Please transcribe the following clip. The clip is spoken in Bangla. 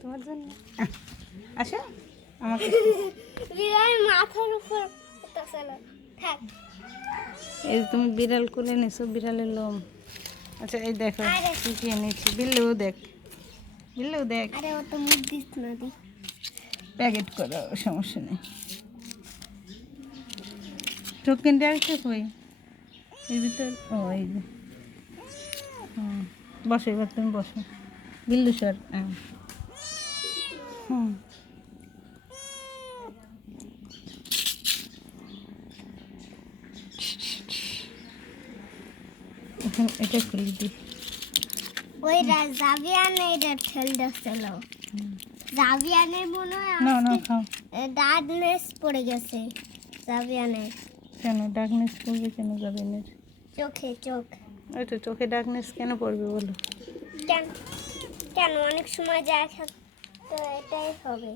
তোমার জন্য আসো আমাকে বিড়াল মাথার উপর উঠতেছিল থাক এই যে তুমি বিড়াল কোলে নিছো বিড়ালের লোম আচ্ছা এই দেখো আরে। কি কি এনেছি বিল্লুও দেখ বিল্লু দেখ আরে ও তো মুখ দিস না দি প্যাকেট করো সমস্যা নেই টোকেনটা একটা কই এর ভিতর ও এই যে বসো এবার তুমি বসো বিল্লু স্যার হুম এখন এটা খুলে দিই ওই জাভিয়ানে এটা ঠেল দিছিল জাভিয়ানের মনে হয় না না খাও ডার্কনেস পড়ে গেছে জাভিয়ানের কেন ডার্কনেস পড়বে কেন যাবেনের চোখে চোখ ওই তো চোখে ডার্কনেস কেন পড়বে বলো কেন কেন অনেক সময় যায় তো এটাই হবে